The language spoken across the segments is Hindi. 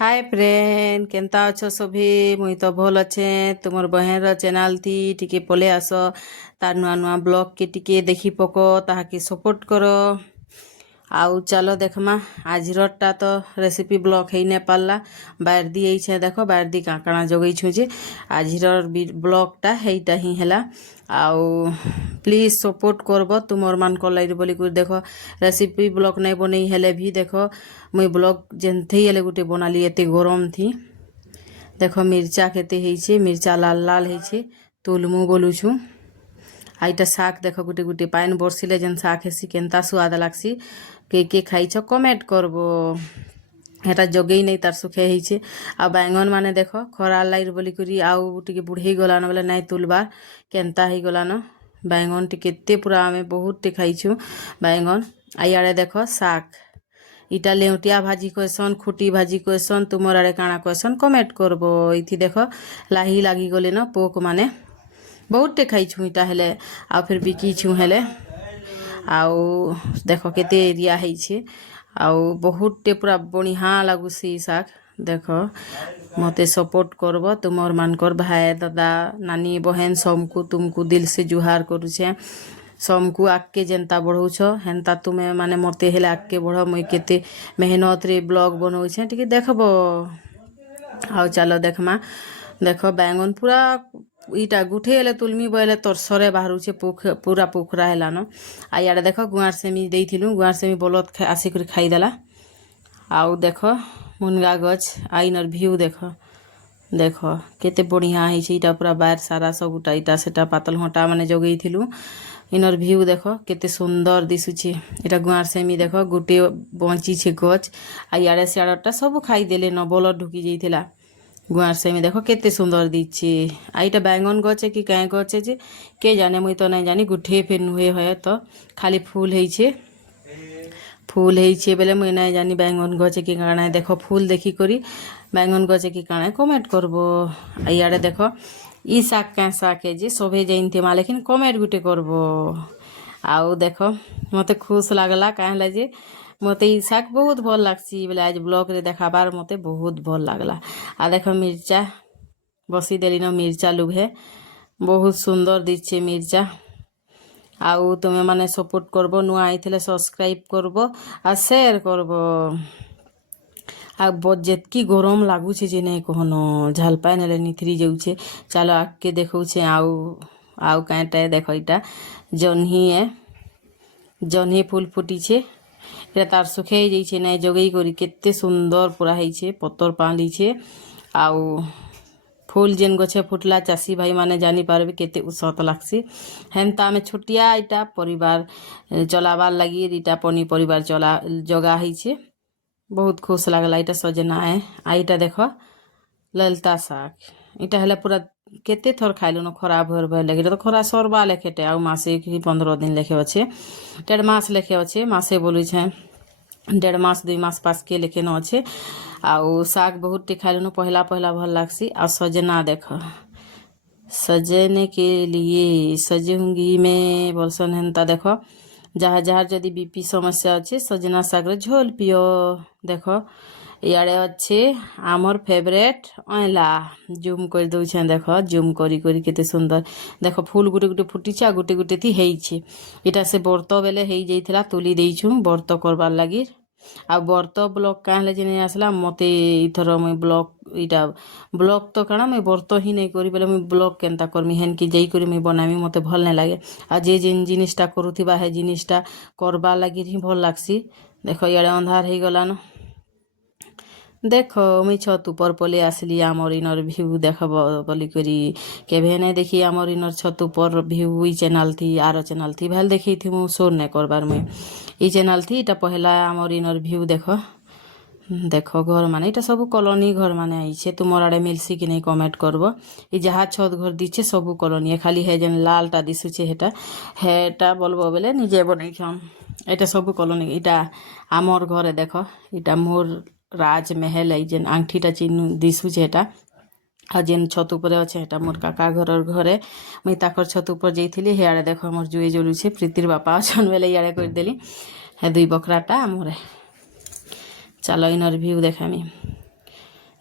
हाय फ्रेंड केनता अच्छो सभी मुई तो भल अच्छे तुमर बहन चैनल थी टिके पले आस तार नुआ नुआ ब्लॉग के टिके देखी पको ताहाके सपोर्ट करो आउ चलो देखमा आजरटा तो रेसिपी ब्लॉग है नहीं पाला बाहर दी छे देखो बाहर दी काकाणा जगई छु जे आजर ब्लॉगटा हेटा ही हैला आउ प्लीज सपोर्ट करब तुमर मान को लाइर बोली कर देखो रेसिपी ब्लॉग नहीं बनै हेले भी देखो मुई ब्लॉग जेनथे हेले गुटे बनाली एते गरम थी देखो मिर्चा केते हेछे मिर्चा लाल लाल हेछे तुलमु बोलु छु आईटा शाक देख गुटे गुटे पाइन बरसिले जेन शाक हेसी केनता स्वाद लागसी के खाइछ कमेंट करबो हेटा जगेई नहीं तार सुखे हेछे आ बैंगन माने देख खरा लाइर बोली करी आउ टिके बुढ़े गलान बोले नहीं तुलबार केनता ही गलान बैंगन टिके एते पूरा आमे बहुत टे खाइछु बैंगन आइयाड़े देख शाक इटा लेउटिया भाजी कहसन खुटी भाजी कहसन तुमर आड़े काଣା कहसन कमेंट करबो इथि देख लाही लागी गले न पोक माने बहुत टे खाइछु इटा हेले आ फिर बिकी छु हेले आउ देख केते एरिया हेछे आउ बहुत टे पूरा बढ़िया लागुसी शाक देख मते सपोर्ट करब तुमर मानकर भाई दादा नानी बहन सबको तुमको दिल से जुहार करुछे सबको आगे जेनता बढ़ौछ हेन्ता तुमे माने मते हेले आगे बढ़ मुई केते मेहनत रे ब्लॉग बनौछे टिके देखबो आउ चलो देखमा देख बैंगन पूरा इटा गुठे हेले तुलमी बोले तोर सरे बाहरुछे पूरा पोखरा हेलान आ इयाड़े देख गुआर सेमी देइथिलु गुआर सेमी बलत आसिक खाईदेला आउ देख मुनगा गछ आइनर भ्यू देख देख केते बढ़िया है इटा पूरा बाहर सारा सबुटा इटा सेटा पातल हटा माने जगेइथिलु इनर भ्यू देख केते सुंदर दिसुछे इटा गुआर सेमी देख गुटे बंची छे गछ आ इयाड़े सियाड़टा सब खाईदेले न बलत ढुकी जाइथिला गुआर सेमी देख केते सुंदर दिछे आ इटा बैंगन गछे कि काए गछे जे के जाने मुई तो नहीं जानी गुठे फेर नुहे है तो खाली फूल हेछे बेले मुई नहीं जानी बैंगन गछे कि काଣା देख फूल देखी करी बैंगन गछे कि काଣା कमेंट करबो इयाड़े देख ई शाक क्या शाक है जे सभे जानते मा लेकिन कमेंट गुटे करबो आउ देख मते खुश लागला काहेला जे मते ई शाक बहुत भल लागसी बोले आज ब्लॉग रे देखाबार मते बहुत भल लागला आ देख मिर्चा बसी देली न मिर्चा लुभे बहुत सुंदर दिछे मिर्चा आउ तुमे माने सपोर्ट करबो नुआ आइथिले सब्सक्राइब करबो आ शेयर करबो आ जेतकी गरम लागुछे जे नहीं कहनो झालपाय नेले निथरी जाउछे चलो आके देखौछे आउ आउ कांटे देखो इटा जन्ही है जन्ही फूल फुटीछे এটা তার শুকিয়ে যাইছে নাই জগেই করি কেতে সুন্দর পুরা হইছে পতর পাঁদিছে আউ ফুল যেন গছে ফুটলা চাষী ভাই মানে জানি পারবে কেতে উৎসত লাগছি হেনতা আমি ছুটিয়া এটা পরিবার চলাবার লাগি এটা পনি পরিবার চলা জগা হইছে बहुत खुश लागला এটা সজনা है आ এটা দেখো ललता শাক এটা হলে পুরা केते थर खाइलु न खराब होर भय लगे तो खरा सरबा लेखेटे आ मासे कि 15 दिन लेखे अच्छे 1.5 मास लेखे अच्छे मासे बोलू छे 1.5 मास 2 मास पास के लेखे न अच्छे आउ शाक बहुत टे खाइलु न पहला पहला भल लागसी आ सजना देख सजने के लिए सजूंगी मैं बोलसन हेन्ता देख जहाँ जहाँ जदि बीपी समस्या अच्छे सजना शाक झोल पियो देख इयाड़े अच्छे आमर फेवरेट अला जूम कर दौछे देख जूम करी करी केते सुंदर देख फूल गुटे गुटे फुटीचे आ गुटे गुटे थी हेइछे इटा से व्रत बेले हेइ जाइथिला तुली देइछु व्रत करबार लागि आ व्रत ब्लॉग काहेले जे नहीं आसला मते इथर मुई ब्लॉग इटा ब्लॉग तो काना मुई व्रत ही नहीं करी बेले मुई ब्लॉग केनता करमी हेन कि जेई करी मुई बनामी मते भल नहीं लागे आ जे जिन जिनिसटा करूथिबा हे जिनिसटा करबार लागि ही भल लागसी देखो इयाड़े अंधार हेइ गलान देख मुई छत ऊपर पले आसली आमर इनर भ्यू देखब बोली करी केभे नहीं देखी आमर इनर छत ऊपर भ्यू ई चैनल थी आर चैनल थी भेल देखी थी मु शोर नहीं करबार मुई ई चैनल थी इटा पहला आमर इनर भ्यू देख देख घर माने इटा सब कॉलोनी घर माने आइछे तुमर आड़े मिलसी कि नहीं कमेंट करबो ई जहाँ छत घर दिछे सब कॉलोनी खाली है जेन लालटा दिसुछे हेटा बोलबो बेले निजे बनैछम এটা सब कॉलोनी इटा आमर घरे देख इटा मोर राजमहल है जेन आंगठीटा चिन्ह दिशुचे एटा आ जेन छत ऊपर अच्छे एटा मोर काका घर घरे मुई ताकर छत ऊपर जाइथिली हेयाड़े देख मोर जुए जलुछे प्रीतिर बापा अछन बेले इयाड़े कर देली हे दुई बकराटा मोरे चलो इनर व्यू देखामी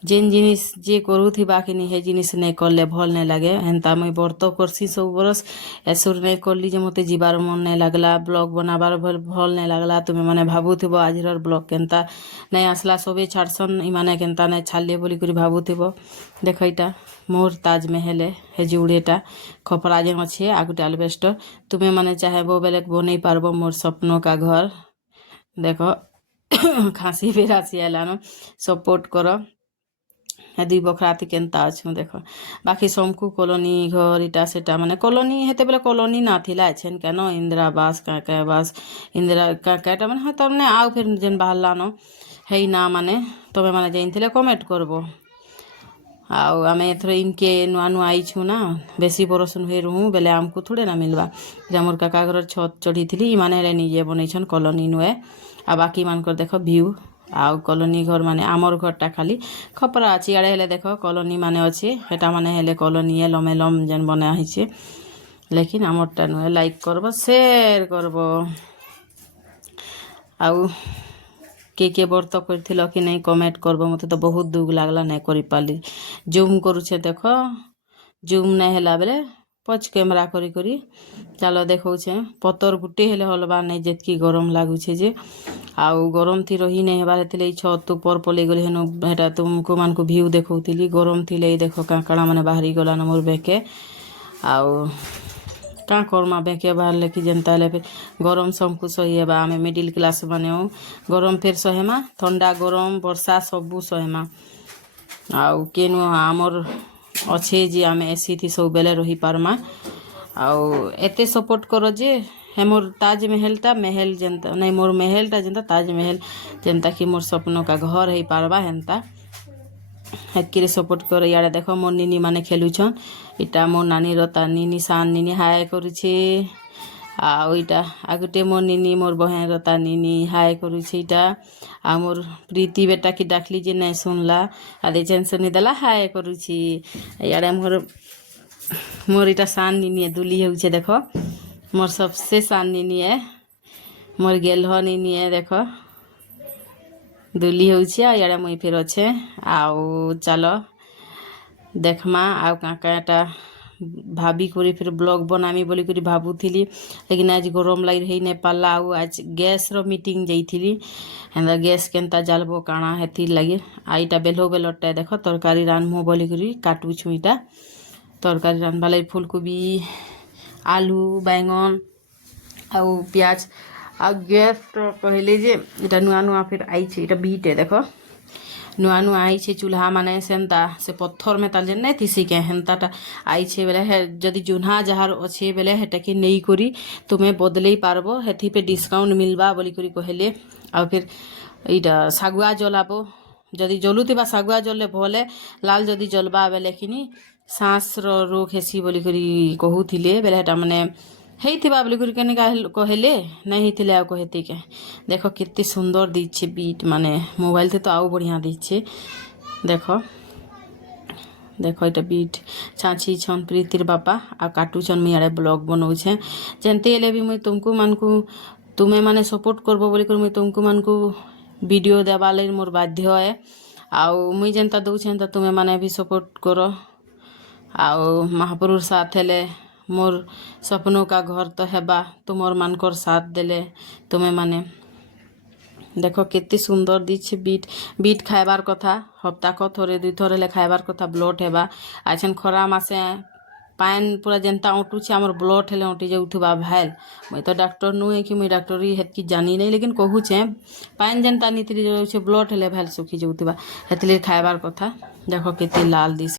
जेन जिनिस जे करूथिबा कि नी हे जिनिस नहीं करले भल नहीं लगे हेन्ता मुई व्रत करसी सब बरस एसुर नहीं करली जे मते जीवार मन नहीं लगला ब्लॉग बनाबार भल नहीं लगला तुमे माने भाबुथिबो आजिर ब्लॉग केनता नहीं आसला सबे छाड़सन इमाने केनता नहीं छाड़ले बोली करी भाबुथिबो देख इटा मोर ताजमहल हे जुड़ेटा खपरा जेन अच्छे आ गोटे आलबेस्टर तुमे माने चाहेबो बेले बनै पारबो मोर स्वप्न का घर देखो खाँसी बेरासी आइलान सपोर्ट कर दुई बखराती केनता अच्छु देख बाकी समकु कॉलोनी घर इटा सेटा माने कॉलोनी हेते बेले कॉलोनी ना थिला एछेन केन इंदिरा आवास क्या आवास इंदिरा क्या माने हाँ तमने आउ फिर जेन बाहरलान हेई ना माने तबे माने जाइनथिले कमेंट करबो आउ आमे एथर इनके नुआ नुआ आईछु ना बेसी बरस नुहे रहूँ बेले आमको थोड़े ना मिलवा मोर काका घर छत चढ़ी थी इमाने निजे बनईछन कॉलोनी नुए आ बाकी मानकर देख व्यू आउ कॉलोनी घर माने आमर घरटा खाली खपरा अच्छी आड़े हेले देख कॉलोनी माने अच्छे हेटा माने हेले कॉलोनी लमे लम जेन बना है लेकिन आमरटा नुए लाइक करब शेयर करब आउ के व्रत कर कि नहीं कमेंट करब मत तो बहुत दुख लागला नहीं करि पाली जूम करुछे देख जूम नहीं हैला बेले पच कैमरा करी करी चलो देखौछे पतर गुटे हेले हलवा नहीं जेतकी गरम लागुछे जे आउ गरम थी रही नहीं हेबार हेतिले छत ऊपर पलि गली हेनु हेटा तुमको मानको व्यू देखौतिली गरम थिले देखो काकड़ा माने बाहरी गला न मोर बेके आउ क्या करमा बेके बाहर कि जनता हेले फिर गरम सबको सही हेबा आमे मिडिल क्लास माने गरम फिर सहेमा ठंडा गरम वर्षा सबू सहेमा आउ केनु आमर अच्छे जे आमे एसी थी सब बेले रही पारमा आउ एते सपोर्ट करो जे हे मोर ताजमहलटा महल जनता नहीं मोर महलटा जनता ताजमहल जनता कि मोर स्वप्न का घर है पारबा हेन्ता हेतकिरे सपोर्ट कर इे देख मोर निनी माने खेलुछन इटा मोर नानी रता निनी सान निनी हाय करुछे आउ इटा आ गोटे मोर निनी मोर बहन रता निनी हाय करुछे इटा आ मोर प्रीति बेटा की डाकली जे नहीं सुनला आदे टेंशन देला हाय करुछी इे मोर मोर इटा सान निनी दुली होउछे देख मोर सबसे सान निनी है मोर गेलह निनी है देख दुली होउछे इे मुई फिर अच्छे आउ चलो देखमा आउ काकाटा भाभी करी फिर ब्लॉग बनामी बोली करी भाबुथिली लेकिन आज गरम लगी रही नहीं पाला आउ आज गैस रो मीटिंग जाइथिली हेंदा गैस केनता जालबो काଣା हेथि लगी आईटा बेलो बेलटा देख तरकारी रानमु बोली करी काटुछु इटा तरकारी रानबा लगी फूलकोबी आलू बैंगन आउ प्याज आ गैस तो कहले जे इटा नुआ नुआ फिर आई इटा बीटे देख नुआ नुआ आई चूल्हा माने सेंता से पत्थर में ताल नहीं थी के हेन्ताटा आई बेले हे जदि जुन्हा जहार अच्छे बेले हेटाके नहीं करी तुम्हें बदले पारबो हेथि पे डिस्काउंट मिलबा बोली करी कहले आ फिर इटा सागुआ जलाबो जदि जलुथिबा सागुआ जलले भले लाल जदि जलबा बेले कि सांस रोग हेसी बोली करी कहूथिले बेले हेटा माने हेइथिबा बोली करी केने कहले नहीं हेथिले आ कहते के देखो कितनी सुंदर दीछे बीट माने मोबाइल थे तो आउ बढ़िया दीछे देखो देखो इटा बीट छाछी छन प्रीतिर बापा आ काटू छन मुई ब्लॉग बनाऊे जेनते हेले भी मुई तुमको मानकू तुम्हें माने सपोर्ट करबो बोली कर मुई तुमको मानकू वीडियो देवा लगी मोर बाध्य है आउ मुई जेनता दउछे त तुम्हें माने भी सपोर्ट करो आउ महाप्रभुर साथ हेले मोर सपनों का घर तो हेबा तुमर मानकर साथ देले तुम्हें माने देखो कितनी सुंदर दीछे बीट बीट खाइबार कथा हप्ता को थोड़े दुई थोड़े हेले खाइबार कथा ब्लड हेबा आछन खरा मासे पान पूरा जनता उठुछे आमर ब्लड हेले उठी जाउथबा भाइल मुई तो डॉक्टर नुहे कि मुई डॉक्टरी हेतकी जानी नहीं लेकिन कहूछे पान जनता नीति जाउछे ब्लड हेले भाइल सुखी जाउथबा हेतले खाइबार कथा देखो कितनी लाल दिस